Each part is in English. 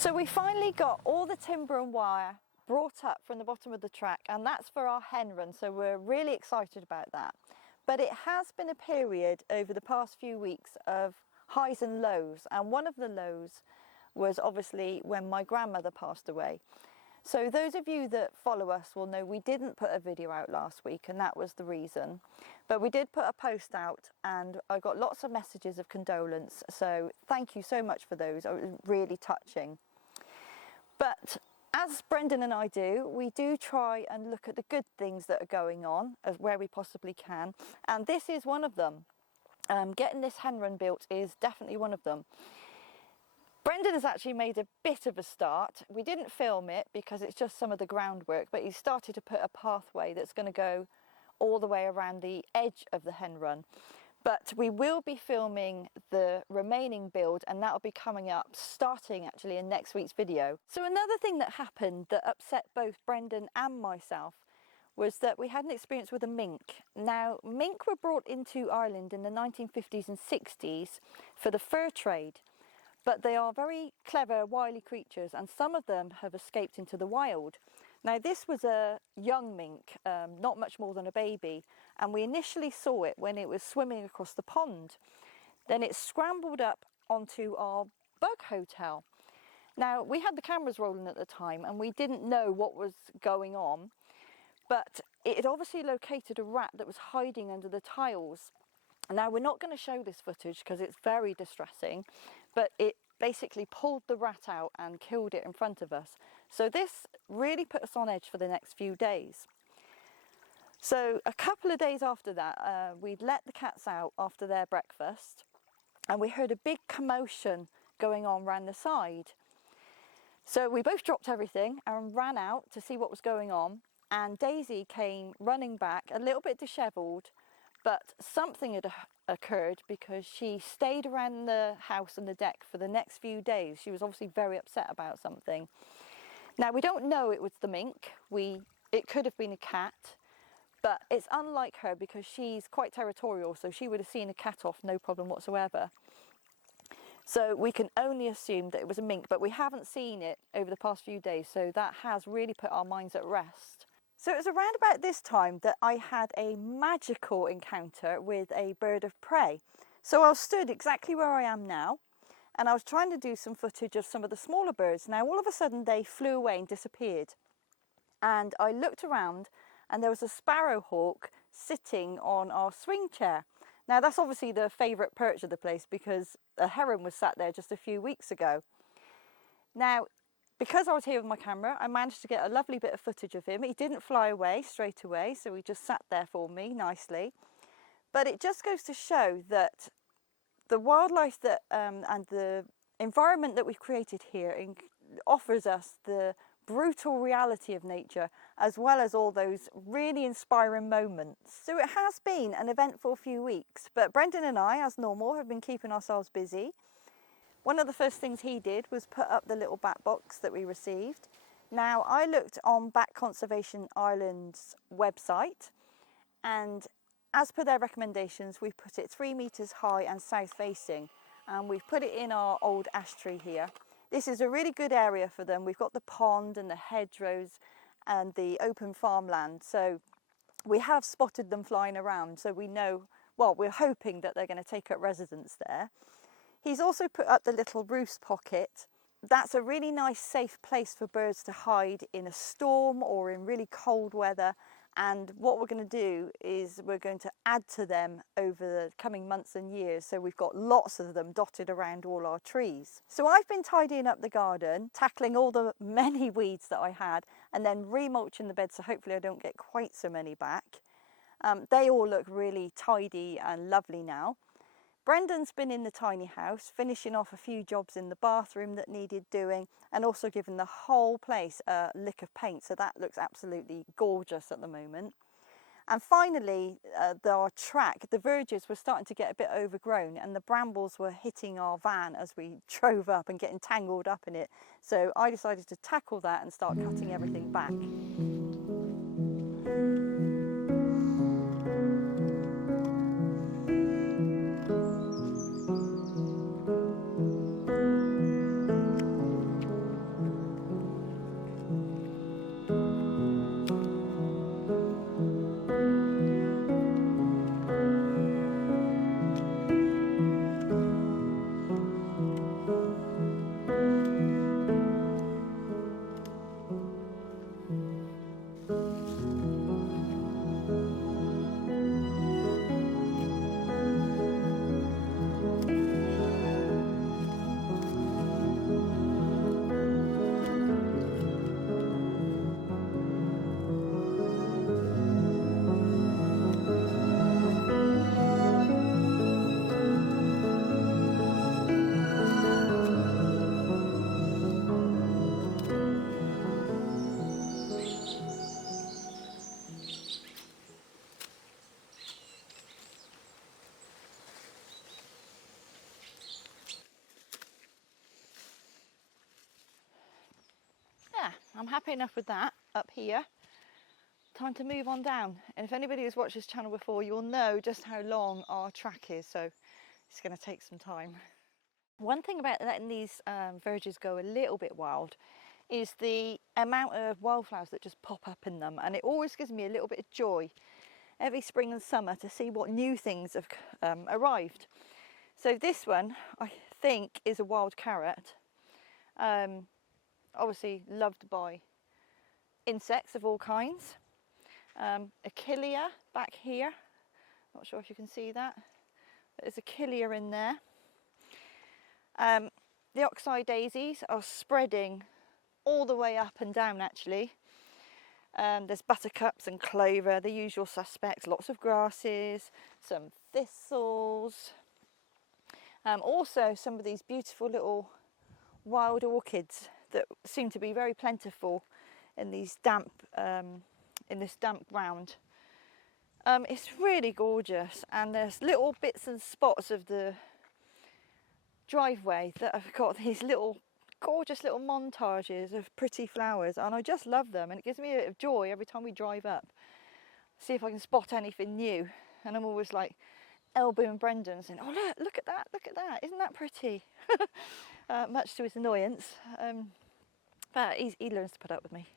So we finally got all the timber and wire brought up from the bottom of the track, and that's for our hen run, so we're really excited about that. But it has been a period over the past few weeks of highs and lows, and one of the lows was obviously when my grandmother passed away. So those of you that follow us will know we didn't put a video out last week, and that was the reason. But we did put a post out, and I got lots of messages of condolence, so thank you so much for those. It was really touching. But as Brendan and I do, we do try and look at the good things that are going on as where we possibly can, and this is one of them. Getting this hen run built is definitely one of them. Brendan has actually made a bit of a start. We didn't film it because it's just some of the groundwork, but he started to put a pathway that's going to go all the way around the edge of the hen run. But we will be filming the remaining build, and that'll be coming up starting actually in next week's video. So another thing that happened that upset both Brendan and myself was that we had an experience with a mink. Now, mink were brought into Ireland in the 1950s and 60s for the fur trade, but they are very clever, wily creatures, and some of them have escaped into the wild. Now, this was a young mink, not much more than a baby, and we initially saw it when it was swimming across the pond. Then it scrambled up onto our bug hotel. Now, we had the cameras rolling at the time and we didn't know what was going on, but it had obviously located a rat that was hiding under the tiles. Now, we're not going to show this footage because it's very distressing, but it basically pulled the rat out and killed it in front of us. So this really put us on edge for the next few days. So a couple of days after that, we'd let the cats out after their breakfast, and we heard a big commotion going on round the side. So we both dropped everything and ran out to see what was going on, and Daisy came running back, a little bit dishevelled, but something had occurred because she stayed around the house and the deck for the next few days. She was obviously very upset about something. Now, we don't know it was the mink. It could have been a cat, but it's unlike her because she's quite territorial, so she would have seen a cat off no problem whatsoever. So we can only assume that it was a mink, but we haven't seen it over the past few days, so that has really put our minds at rest. So it was around about this time that I had a magical encounter with a bird of prey. So I was stood exactly where I am now, and I was trying to do some footage of some of the smaller birds. Now, all of a sudden they flew away and disappeared. And I looked around and there was a sparrowhawk sitting on our swing chair. Now, that's obviously the favourite perch of the place because a heron was sat there just a few weeks ago. Now, because I was here with my camera, I managed to get a lovely bit of footage of him. He didn't fly away straight away, so he just sat there for me nicely. But it just goes to show that the wildlife that and the environment that we've created here offers us the brutal reality of nature, as well as all those really inspiring moments. So it has been an eventful few weeks, but Brendan and I, as normal, have been keeping ourselves busy. One of the first things he did was put up the little bat box that we received. Now, I looked on Bat Conservation Ireland's website, and as per their recommendations, we've put it 3 metres high and south facing, and we've put it in our old ash tree here. This is a really good area for them. We've got the pond and the hedgerows and the open farmland, so we have spotted them flying around, so we know, well, we're hoping that they're going to take up residence there. He's also put up the little roost pocket. That's a really nice safe place for birds to hide in a storm or in really cold weather. And what we're going to do is we're going to add to them over the coming months and years. So we've got lots of them dotted around all our trees. So I've been tidying up the garden, tackling all the many weeds that I had, and then remulching the bed so hopefully I don't get quite so many back. They all look really tidy and lovely now. Brendan's been in the tiny house, finishing off a few jobs in the bathroom that needed doing, and also giving the whole place a lick of paint, so that looks absolutely gorgeous at the moment. And finally, our track, the verges were starting to get a bit overgrown, and the brambles were hitting our van as we drove up and getting tangled up in it. So I decided to tackle that and start cutting everything back. I'm happy enough with that up here. Time to move on down. And if anybody has watched this channel before, you'll know just how long our track is, so it's going to take some time. One thing about letting these verges go a little bit wild is the amount of wildflowers that just pop up in them, and it always gives me a little bit of joy every spring and summer to see what new things have arrived. So this one I think is a wild carrot, obviously loved by insects of all kinds. Achillea back here, not sure if you can see that, but there's Achillea in there. The oxeye daisies are spreading all the way up and down actually. There's buttercups and clover, the usual suspects, lots of grasses, some thistles. Also some of these beautiful little wild orchids that seem to be very plentiful in these damp, in this damp ground. It's really gorgeous, and there's little bits and spots of the driveway that have got these little gorgeous little montages of pretty flowers, and I just love them, and it gives me a bit of joy every time we drive up, see if I can spot anything new. And I'm always like elbowing Brendan saying, oh look at that, isn't that pretty? Much to his annoyance, but he learns to put up with me.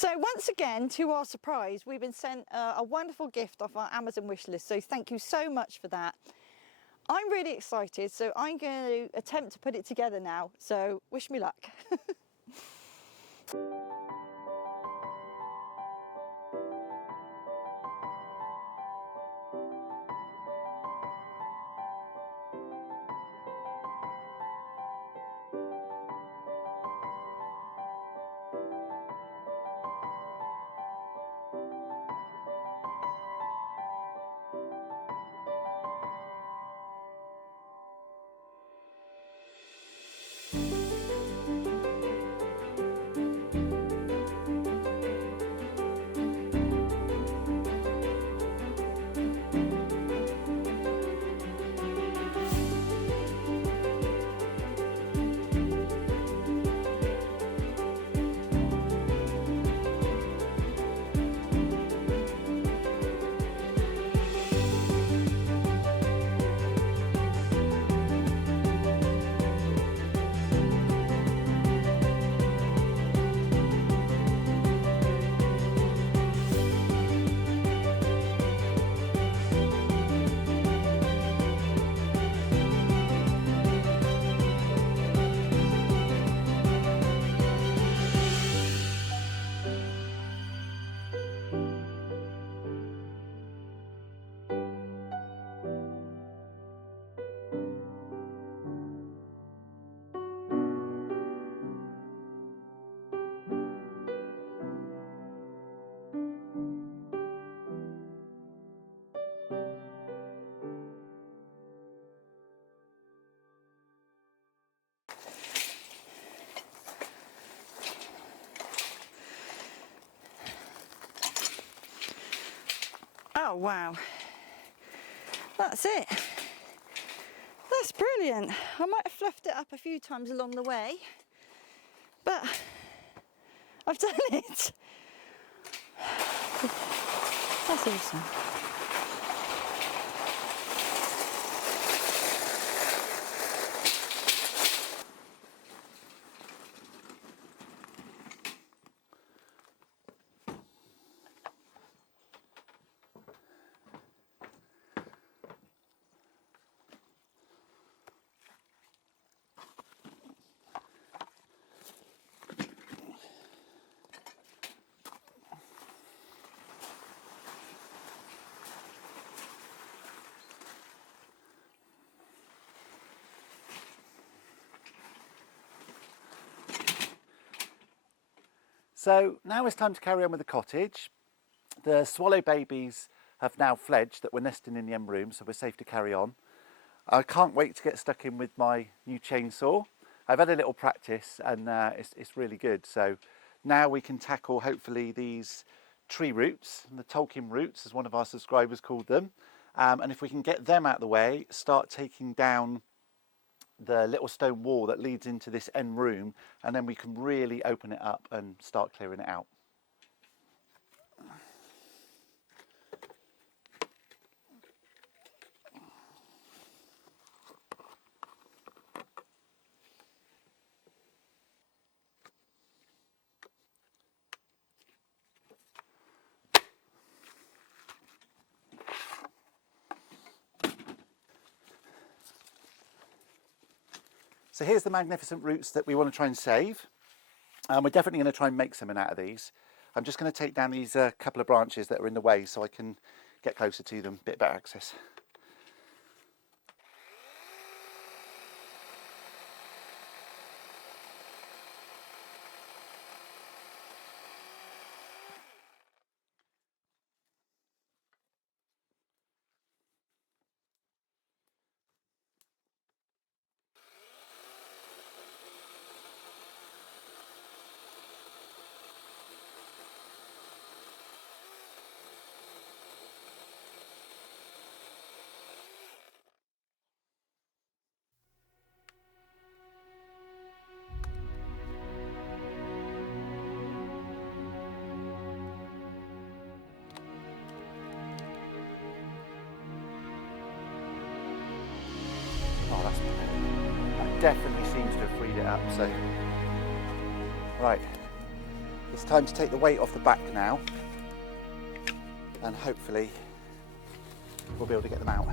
So once again, to our surprise, we've been sent a wonderful gift off our Amazon wish list. So thank you so much for that. I'm really excited, so I'm going to attempt to put it together now. So wish me luck. Oh wow, that's it. That's brilliant. I might have fluffed it up a few times along the way, but I've done it. That's awesome. So now it's time to carry on with the cottage. The swallow babies have now fledged that we're nesting in the end room, so we're safe to carry on. I can't wait to get stuck in with my new chainsaw. I've had a little practice and it's really good. So now we can tackle hopefully these tree roots, the Tolkien roots as one of our subscribers called them. And if we can get them out of the way, start taking down the little stone wall that leads into this end room, and then we can really open it up and start clearing it out. So here's the magnificent roots that we want to try and save. We're definitely going to try and make something out of these. I'm just going to take down these couple of branches that are in the way so I can get closer to them, bit better access. Oh, that definitely seems to have freed it up. So, right, It's time to take the weight off the back now, and hopefully we'll be able to get them out.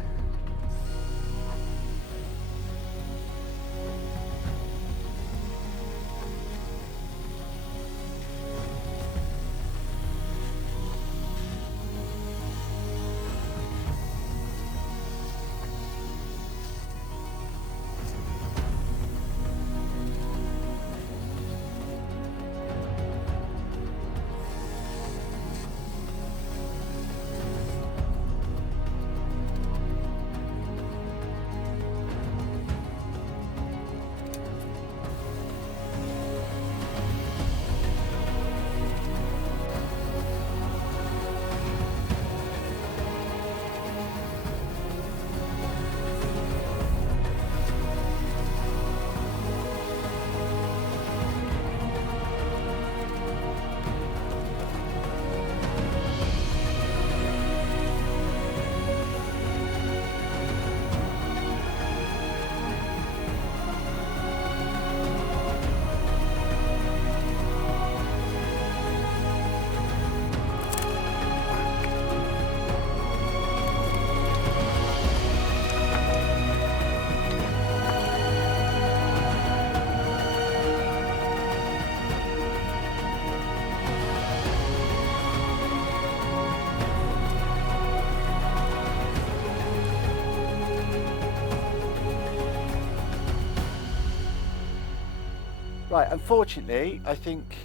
Right, unfortunately, I think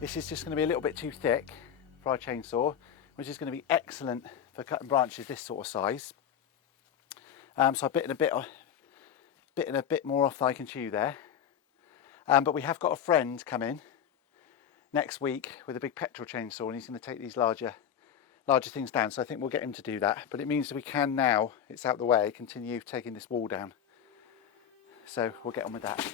this is just going to be a little bit too thick for our chainsaw, which is going to be excellent for cutting branches this sort of size. So I've bitten a bit more off than I can chew there. But we have got a friend coming next week with a big petrol chainsaw, and he's going to take these larger things down. So I think we'll get him to do that. But it means that we can now, it's out the way, continue taking this wall down. So we'll get on with that.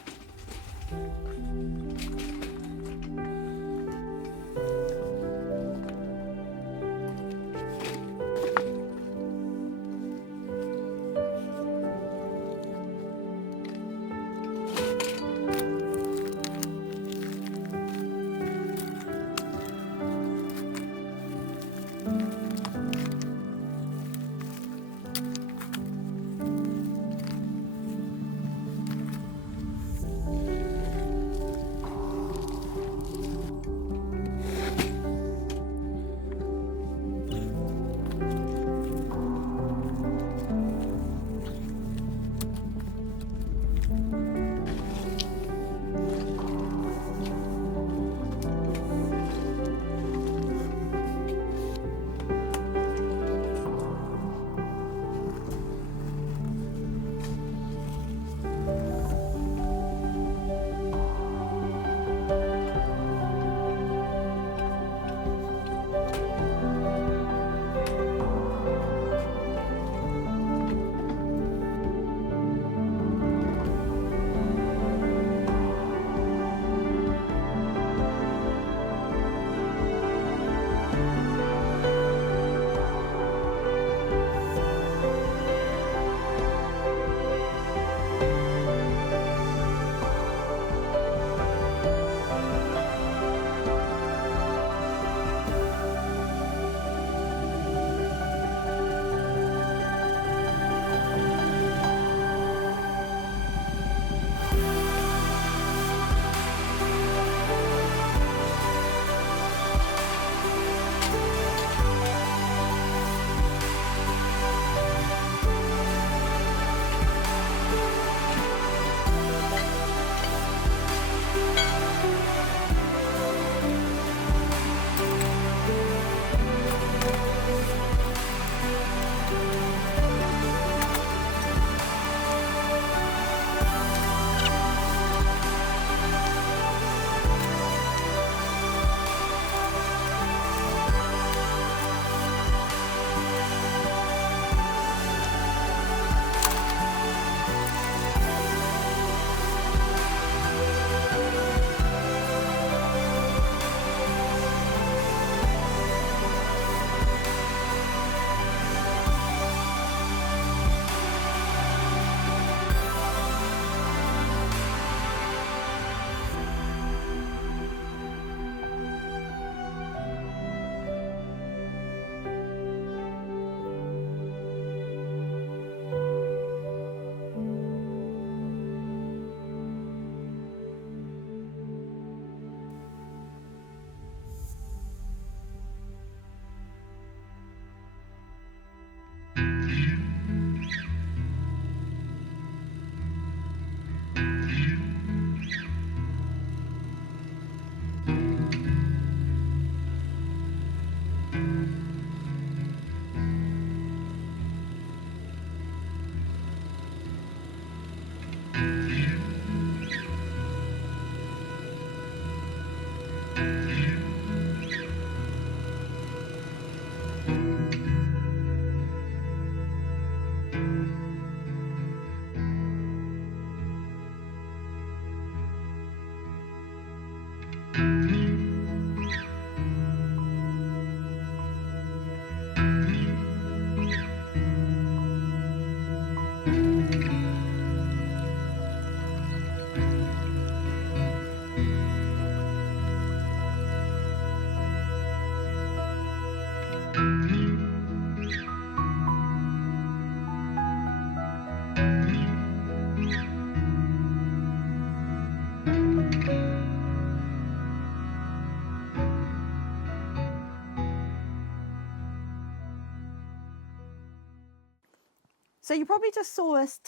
So you probably just saw us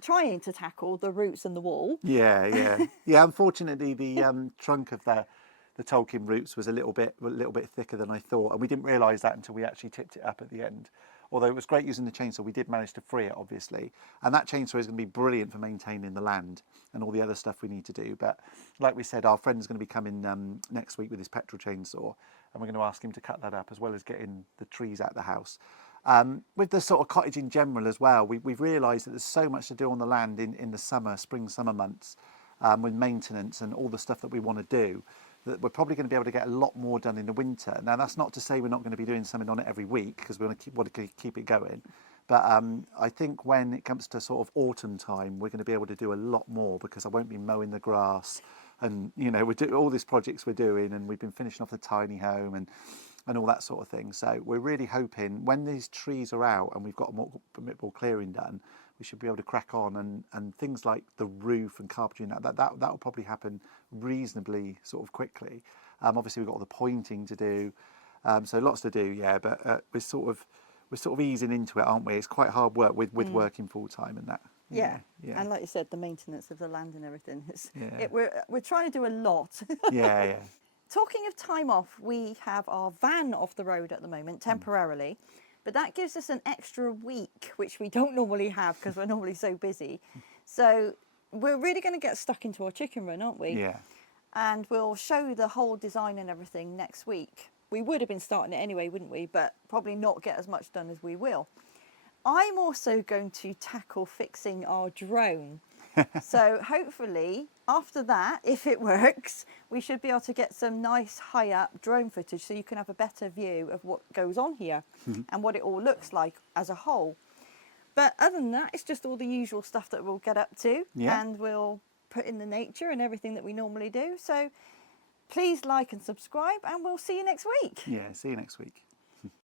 trying to tackle the roots and the wall. Yeah. Unfortunately, the trunk of the Tolkien roots was a little bit thicker than I thought, and we didn't realise that until we actually tipped it up at the end. Although it was great using the chainsaw, we did manage to free it, obviously. And that chainsaw is going to be brilliant for maintaining the land and all the other stuff we need to do. But like we said, our friend's going to be coming next week with his petrol chainsaw, and we're going to ask him to cut that up as well as getting the trees out of the house. With the sort of cottage in general as well, we've realised that there's so much to do on the land in the summer months with maintenance and all the stuff that we want to do, that we're probably going to be able to get a lot more done in the winter. Now, that's not to say we're not going to be doing something on it every week, because we want to keep it going. But I think when it comes to sort of autumn time, we're going to be able to do a lot more, because I won't be mowing the grass. And, you know, we do all these projects we're doing, and we've been finishing off the tiny home and all that sort of thing. So we're really hoping when these trees are out and we've got a bit more clearing done, we should be able to crack on, and things like the roof and carpentry and that will probably happen reasonably sort of quickly. Obviously we've got all the pointing to do, so lots to do, yeah. But we're sort of easing into it, aren't we? It's quite hard work with working full time and that. Yeah. And like you said, the maintenance of the land and everything. Yeah. We're trying to do a lot. Yeah. Talking of time off, we have our van off the road at the moment, temporarily, but that gives us an extra week, which we don't normally have because we're normally so busy. So we're really going to get stuck into our chicken run, aren't we? Yeah. And we'll show the whole design and everything next week. We would have been starting it anyway, wouldn't we? But probably not get as much done as we will. I'm also going to tackle fixing our drone. So hopefully after that, if it works, we should be able to get some nice high up drone footage so you can have a better view of what goes on here and what it all looks like as a whole. But other than that, it's just all the usual stuff that we'll get up to, and we'll put in the nature and everything that we normally do. So please like and subscribe, and we'll see you next week. Yeah, see you next week.